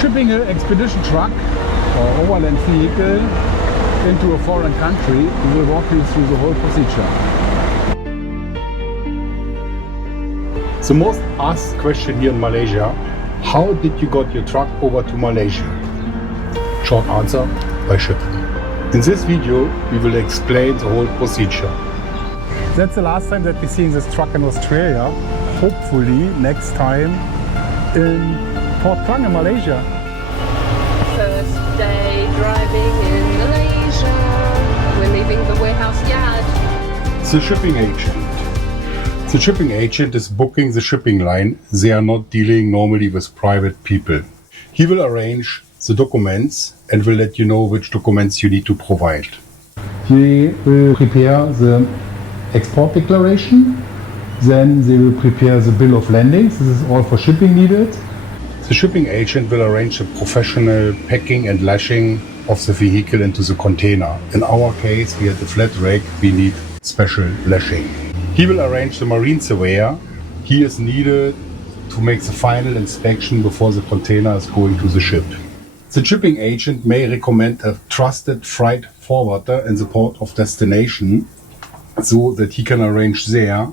Shipping an expedition truck or overland vehicle into a foreign country, we will walk you through the whole procedure. The most asked question here in Malaysia: how did you got your truck over to Malaysia? Short answer: by shipping. In this video we will explain the whole procedure. That's the last time that we see this truck in Australia. Hopefully next time in Port Klang in Malaysia. First day driving in Malaysia. We're leaving the warehouse yard. The shipping agent. The shipping agent is booking the shipping line. They are not dealing normally with private people. He will arrange the documents and will let you know which documents you need to provide. He will prepare the export declaration. Then they will prepare the bill of landing. This is all for shipping needed. The shipping agent will arrange the professional packing and lashing of the vehicle into the container. In our case, we had a flat rake, we need special lashing. He will arrange the marine surveyor. He is needed to make the final inspection before the container is going to the ship. The shipping agent may recommend a trusted freight forwarder in the port of destination so that he can arrange there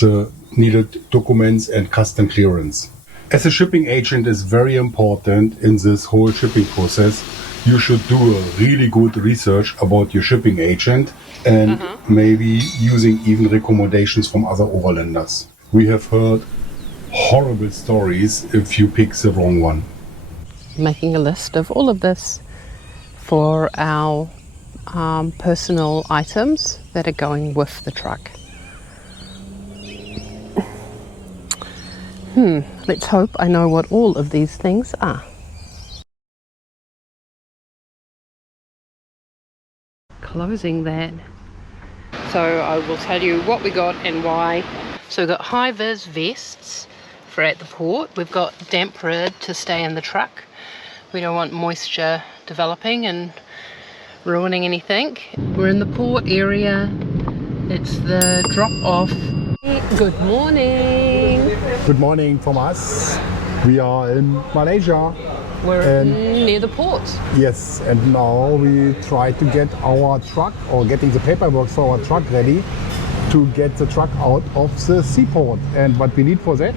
the needed documents and custom clearance. As a shipping agent is very important in this whole shipping process, you should do a really good research about your shipping agent and maybe using even recommendations from other overlanders. We have heard horrible stories if you pick the wrong one. Making a list of all of this for our personal items that are going with the truck. Let's hope I know what all of these things are. Closing that. So I will tell you what we got and why. So we've got high-vis vests for at the port. We've got damp rid to stay in the truck. We don't want moisture developing and ruining anything. We're in the port area. It's the drop-off. Good morning. Good morning from us. We are in Malaysia. We're near the port. Yes, and now we try to get our truck or getting the paperwork for our truck ready to get the truck out of the seaport. And what we need for that?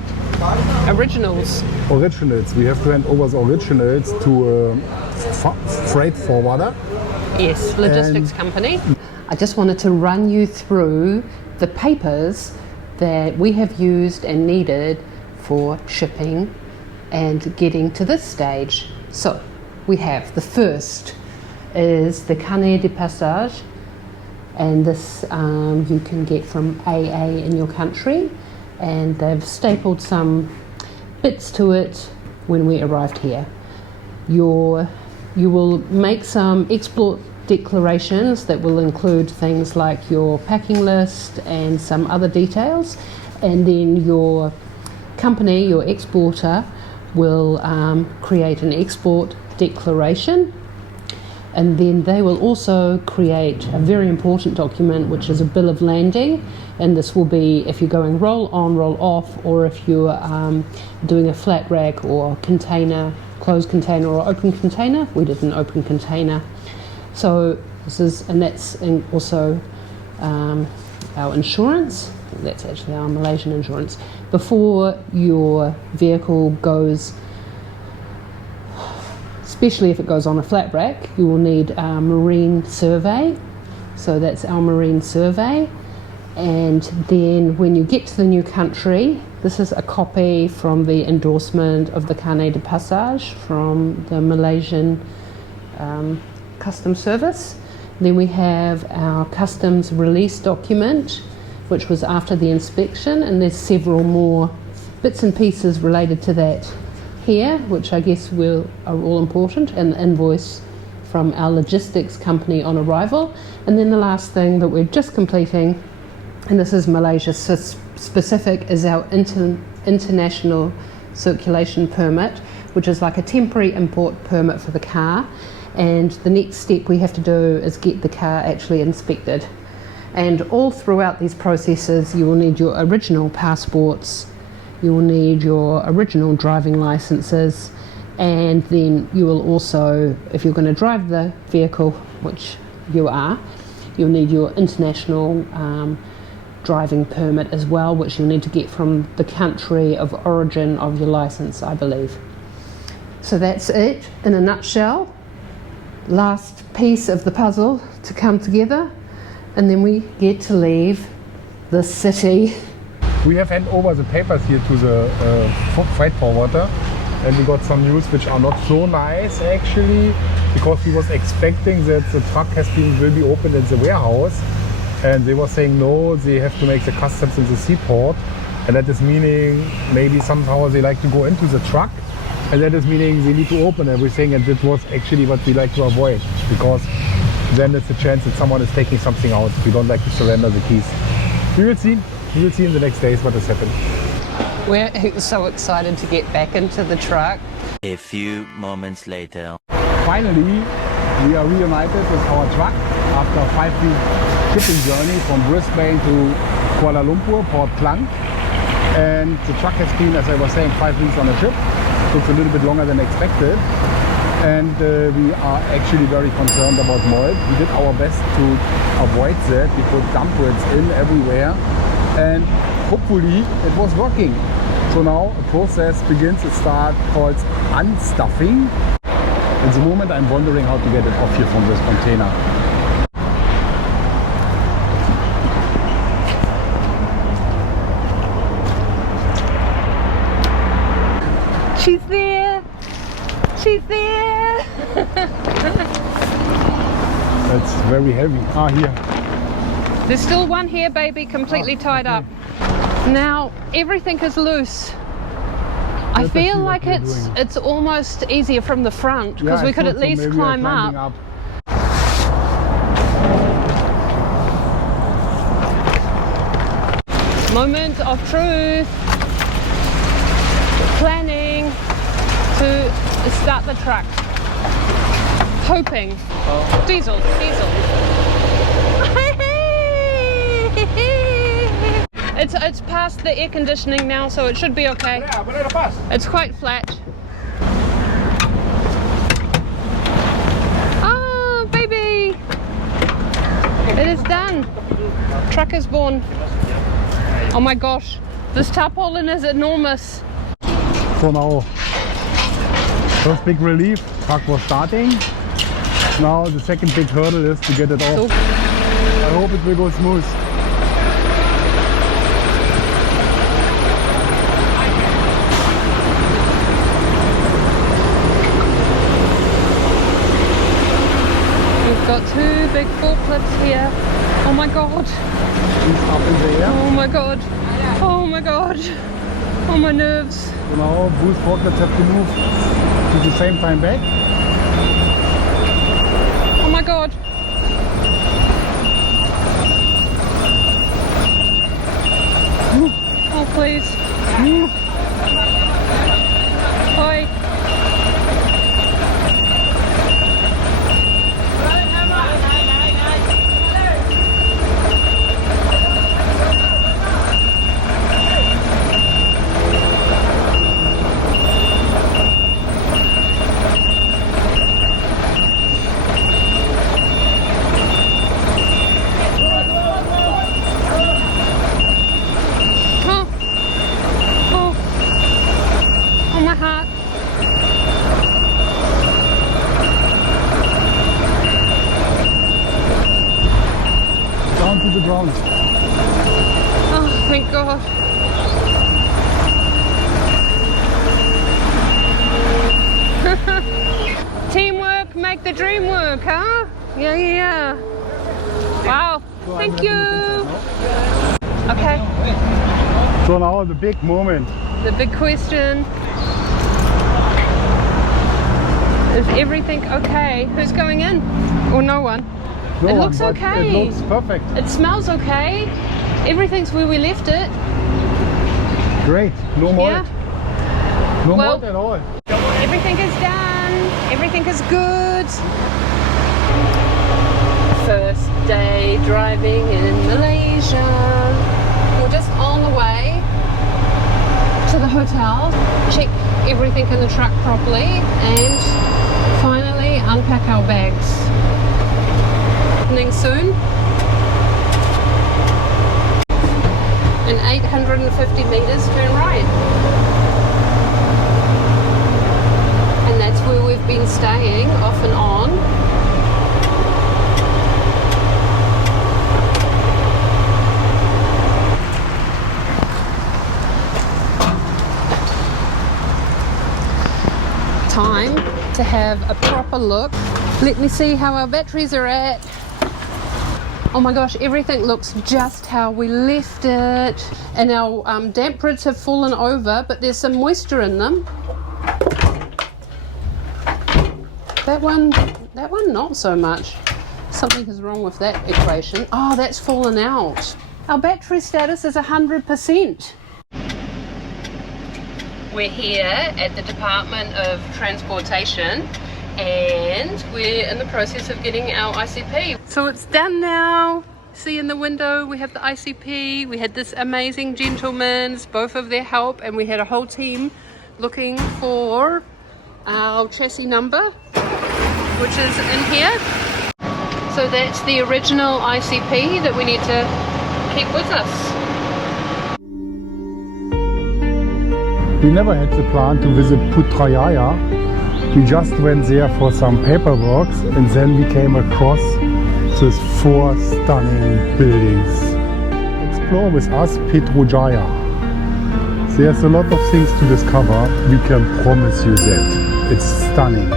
Originals. Originals. We have to hand over the originals to a freight forwarder. Yes, logistics company. I just wanted to run you through the papers that we have used and needed for shipping and getting to this stage. So we have the first is the Carnet de passage, and this you can get from AA in your country, and they've stapled some bits to it when we arrived here. You will make some export declarations that will include things like your packing list and some other details, and then your company, your exporter, will create an export declaration, and then they will also create a very important document which is a bill of landing, and this will be if you're going roll on, roll off, or if you're doing a flat rack or container, closed container or open container. We did an open container. So this is, and that's also our insurance. That's actually our Malaysian insurance. Before your vehicle goes, especially if it goes on a flat rack, you will need a marine survey. So that's our marine survey. And then when you get to the new country, this is a copy from the endorsement of the Carnet de passage from the Malaysian Customs Service. Then we have our customs release document, which was after the inspection, and there's several more bits and pieces related to that here, which I guess are all important, and the invoice from our logistics company on arrival. And then the last thing that we're just completing, and this is Malaysia specific, is our international circulation permit, which is like a temporary import permit for the car. And the next step we have to do is get the car actually inspected. And all throughout these processes, you will need your original passports, you will need your original driving licenses, And then you will also, if you're going to drive the vehicle, which you are, you'll need your international driving permit as well, which you'll need to get from the country of origin of your license, I believe. So that's it in a nutshell. Last piece of the puzzle to come together, and then we get to leave the city. We have handed over the papers here to the freight forwarder, and we got some news which are not so nice actually, because we was expecting that the truck will be opened in the warehouse, and they were saying no, they have to make the customs in the seaport, and that is meaning maybe somehow they like to go into the truck, and that is meaning they need to open everything, and that was actually what we like to avoid, because then it's a chance that someone is taking something out. We don't like to surrender the keys. We will see in the next days what has happened. We're so excited to get back into the truck. A few moments later. Finally, we are reunited with our truck after a 5-week shipping journey from Brisbane to Kuala Lumpur, Port Klang. And the truck has been, as I was saying, 5 weeks on a trip. Took a little bit longer than expected. And we are actually very concerned about mold. We did our best to avoid that. We put dump grids in everywhere. And hopefully it was working. So now a process begins to start called unstuffing. At the moment I'm wondering how to get it off here from this container. She's there! She's there! That's very heavy. Ah, here. There's still one here, baby, completely tied up. Now everything is loose. I feel like it's almost easier from the front, because we could at least climb up. Moment of truth. Planning to start the truck. Hoping. Diesel. It's past the air conditioning now, so it should be okay. It's quite flat. Oh, baby! It is done. Truck is born. Oh my gosh, this tarpaulin is enormous. So now, first big relief, truck was starting. Now the second big hurdle is to get it off. I hope it will go smooth. We've got two big forklifts here. Oh my god. He's up in the air. Oh my god. Oh my god. Oh, my nerves. So now both forklifts have to move to the same time back. Oh my god. Oh please. Oi. To the ground. Oh, thank God. Teamwork make the dream work, huh? Yeah. Wow. So thank you. Okay. So now the big moment. The big question. Is everything okay? Who's going in? Or no one? It looks okay. It looks perfect. It smells okay. Everything's where we left it. Great. No mold. Yeah. No mold at all. Everything is done. Everything is good. First day driving in Malaysia. We're just on the way to the hotel. Check everything in the truck properly and finally unpack our bags. Happening soon. In 850 meters, turn right. And that's where we've been staying off and on. Time to have a proper look. Let me see how our batteries are at. Oh my gosh, everything looks just how we left it. And our damp grids have fallen over, but there's some moisture in them. That one not so much. Something is wrong with that equation. Oh, that's fallen out. Our battery status is 100%. We're here at the Department of Transportation and we're in the process of getting our ICP. So it's done now. See in the window we have the ICP. We had this amazing gentleman's, both of their help, and we had a whole team looking for our chassis number, which is in here. So that's the original ICP that we need to keep with us. We never had the plan to visit Putrajaya. We just went there for some paperwork and then we came across these 4 stunning buildings. Explore with us Putrajaya. There's a lot of things to discover, we can promise you that. It's stunning.